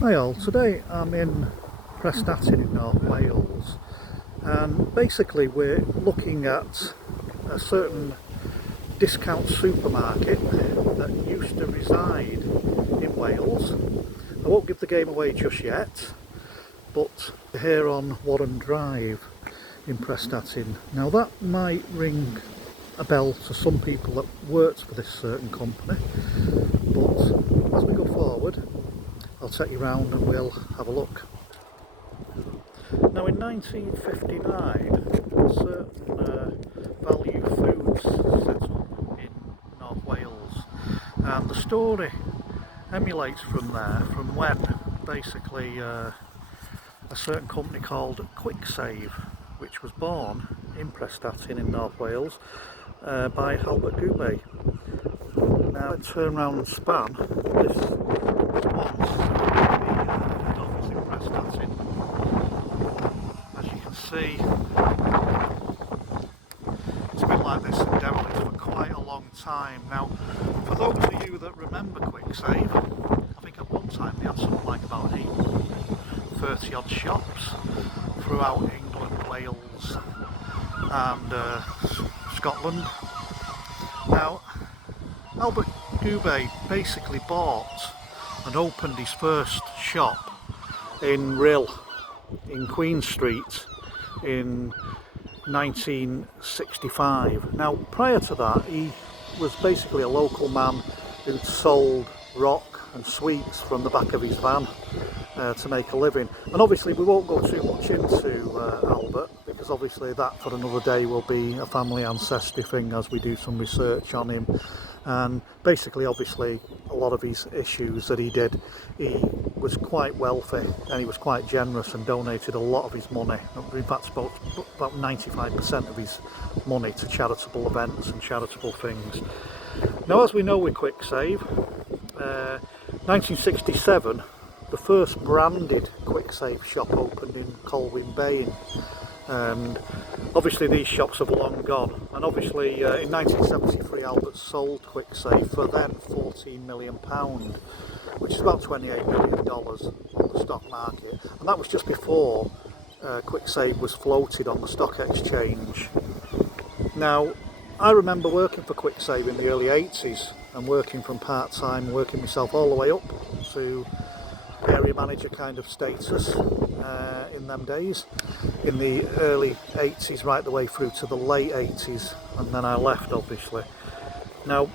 Hi all, today I'm in Prestatyn in North Wales, and basically we're looking at a certain discount supermarket that used to reside in Wales. I won't give the game away just yet, but here on Warren Drive in Prestatyn. Now that might ring a bell to some people that worked for this certain company, but as we go forward I'll take you round and we'll have a look. Now in 1959 a certain value foods set up in North Wales, and the story emulates from there, from when basically a certain company called Quicksave, which was born in Prestatyn in North Wales by Albert Goubet. Now turn round and span, this was once the office in Prestatyn. As you can see, it's been like this in derelict for quite a long time. Now, for those of you that remember Quicksave, I think at one time they had something like about 30 odd shops throughout England, Wales and Scotland. Now, Albert Goubet basically bought and opened his first shop in Rill in Queen Street in 1965. Now prior to that he was basically a local man who'd sold rock and sweets from the back of his van to make a living. And obviously we won't go too much into Albert, because obviously that for another day will be a family ancestry thing as we do some research on him. And basically obviously a lot of his issues that he did, he was quite wealthy and he was quite generous and donated a lot of his money, in fact about 95% of his money, to charitable events and charitable things. Now as we know with Quicksave, 1967 the first branded Quicksave shop opened in Colwyn Bay, and obviously these shops have long gone, and obviously in 1973 Albert sold Quicksave for then £14 million, which is about $28 million on the stock market, and that was just before Quicksave was floated on the stock exchange. Now I remember working for Quicksave in the early 80s and working from part-time, working myself all the way up to area manager kind of status in them days, in the early 80s right the way through to the late 80s, and then I left obviously. Now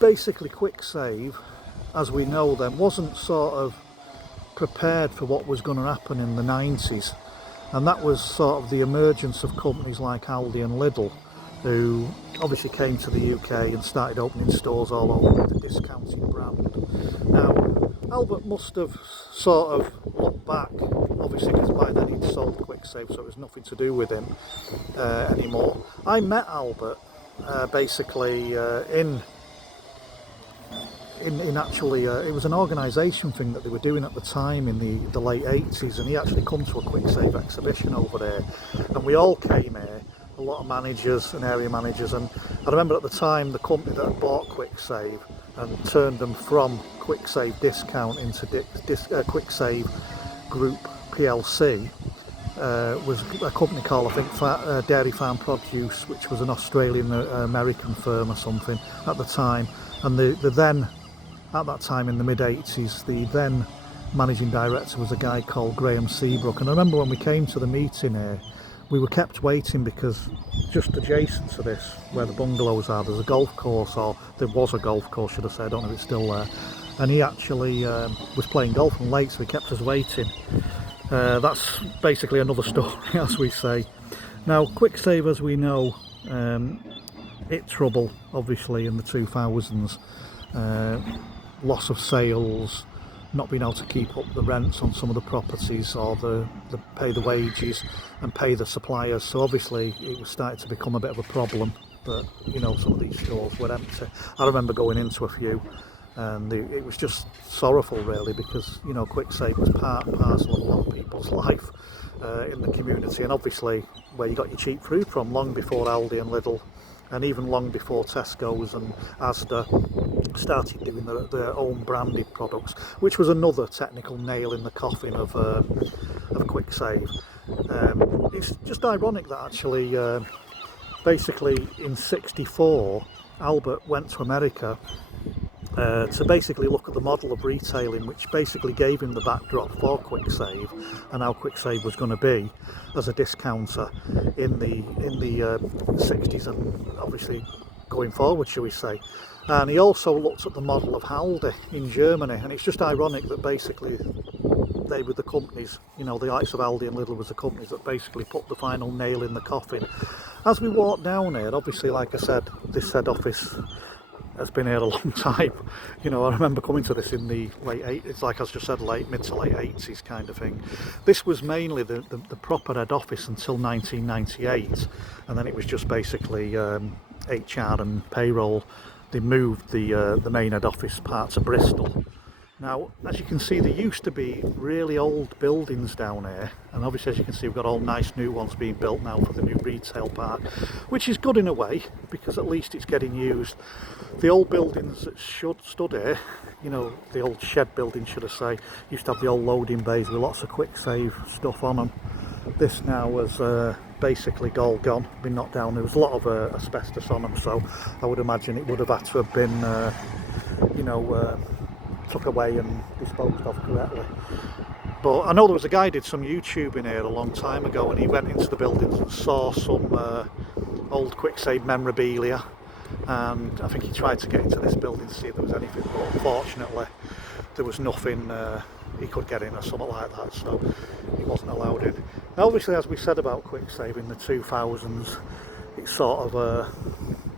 basically Quicksave, as we know then, wasn't sort of prepared for what was going to happen in the 90s, and that was sort of the emergence of companies like Aldi and Lidl, who obviously came to the UK and started opening stores all over with the discounting brand. Now Albert must have sort of looked back, obviously because by then he'd sold Quicksave, so it was nothing to do with him anymore. I met Albert basically in actually it was an organisation thing that they were doing at the time in the late 80s, and he actually come to a Quicksave exhibition over there, and we all came here, a lot of managers and area managers, and I remember at the time the company that had bought Quicksave and turned them from Quicksave Discount into Quicksave Group PLC was a company called, I think, Dairy Farm Produce, which was an Australian American firm or something at the time. And the then, at that time in the mid 80s, the then managing director was a guy called Graham Seabrook. And I remember when we came to the meeting here, we were kept waiting because just adjacent to this, where the bungalows are, there's a golf course, or there was a golf course should I say, I don't know if it's still there, and he actually was playing golf and late, so he kept us waiting. That's basically another story as we say. Now Quicksave, as we know, hit trouble obviously in the 2000s, loss of sales, not being able to keep up the rents on some of the properties, or the pay the wages and pay the suppliers, so obviously it was starting to become a bit of a problem that, you know, some of these stores were empty. I remember going into a few and it was just sorrowful really, because, you know, Quicksave was part and parcel of a lot of people's life in the community, and obviously where you got your cheap food from long before Aldi and Lidl and even long before Tesco's and Asda started doing their own branded products, which was another technical nail in the coffin of Quick Save. It's just ironic that actually, basically in '64, Albert went to America to basically look at the model of retailing, which basically gave him the backdrop for Quick Save and how Quick Save was going to be as a discounter in the 60s and obviously going forward, shall we say. And he also looked at the model of Aldi in Germany, and it's just ironic that basically they were the companies, you know, the likes of Aldi and Lidl was the companies that basically put the final nail in the coffin. As we walk down here, obviously, like I said, this head office has been here a long time. You know, I remember coming to this in the late 80s, like I just said, mid to late 80s kind of thing. This was mainly the proper head office until 1998, and then it was just basically HR and payroll. They moved the main head office part to Bristol. Now, as you can see, there used to be really old buildings down here, and obviously, as you can see, we've got all nice new ones being built now for the new retail park, which is good in a way, because at least it's getting used. The old buildings that stood here, you know, the old shed building, should I say, used to have the old loading bays with lots of Quick Save stuff on them. This now has basically all gone, been knocked down. There was a lot of asbestos on them, so I would imagine it would have had to have been, you know, took away and disposed of correctly. But I know there was a guy who did some YouTube in here a long time ago, and he went into the buildings and saw some old Quick Save memorabilia, and I think he tried to get into this building to see if there was anything, but unfortunately there was nothing he could get in or something like that, so he wasn't allowed in. Now, obviously, as we said about Quick Save in the 2000s, it sort of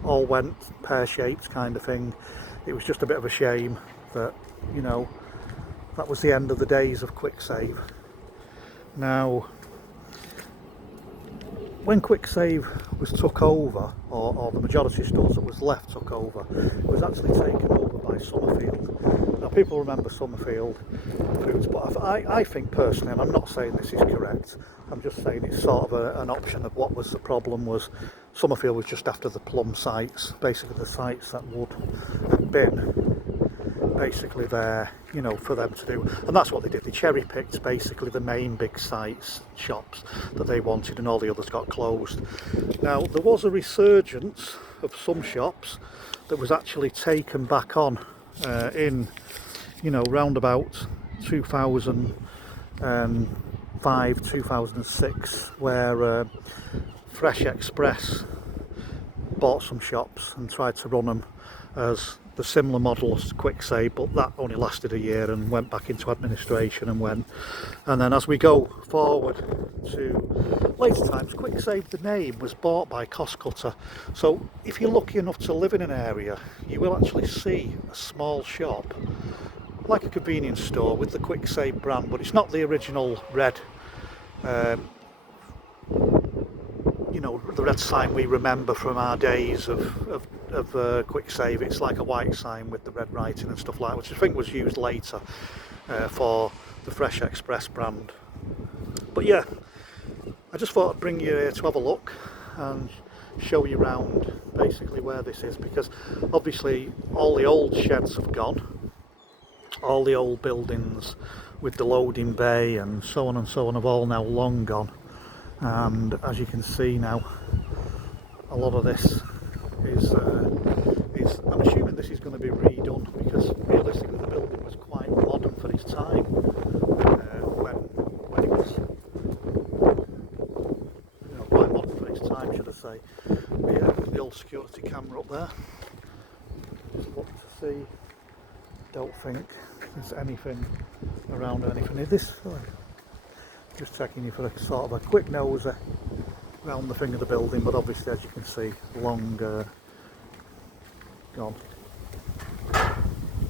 all went pear-shaped kind of thing. It was just a bit of a shame that, you know, that was the end of the days of Quick Save. Now, when Quick Save was took over, or the majority of stores that was left took over, it was actually taken over by Summerfield. Now, people remember Summerfield Foods, but I think personally, and I'm not saying this is correct, I'm just saying it's sort of an option of what was the problem was Summerfield was just after the plum sites, basically the sites that would have been basically there, you know, for them to do, and that's what they did. They cherry picked basically the main big sites, shops that they wanted, and all the others got closed. Now, there was a resurgence of some shops that was actually taken back on in, you know, round about 2005, 2006, where Fresh Express bought some shops and tried to run them as the similar model as Quick Save, but that only lasted a year and went back into administration and then as we go forward to later times, Quick Save, the name, was bought by Cost Cutter. So if you're lucky enough to live in an area, you will actually see a small shop like a convenience store with the Quick Save brand, but it's not the original red you know, the red sign we remember from our days of Quick Save. It's like a white sign with the red writing and stuff like that, which I think was used later for the Fresh Express brand. But yeah, I just thought I'd bring you here to have a look and show you around basically where this is, because obviously all the old sheds have gone, all the old buildings with the loading bay and so on have all now long gone. And as you can see now, a lot of this is I'm assuming this is going to be redone, because realistically the building was quite modern for its time when it was, you know, quite modern for its time, should I say. But yeah, the old security camera up there, just look to see, don't think there's anything around or anything. Is this, just checking you for a sort of a quick nosy around the thing of the building, but obviously, as you can see, long gone.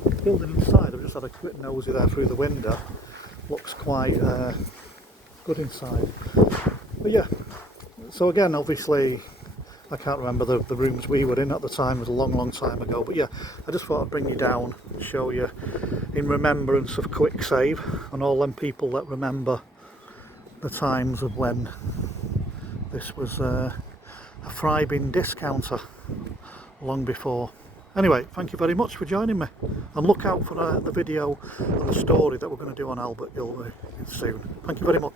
The building inside, I've just had a quick nosy there through the window, looks quite good inside. But yeah, so again, obviously I can't remember the rooms we were in at the time, it was a long time ago, but yeah, I just thought I'd bring you down and show you in remembrance of Quick Save and all them people that remember the times of when this was a thriving discounter. long before. Anyway, thank you very much for joining me, and look out for the video and the story that we're going to do on Albert Gilvey soon. Thank you very much.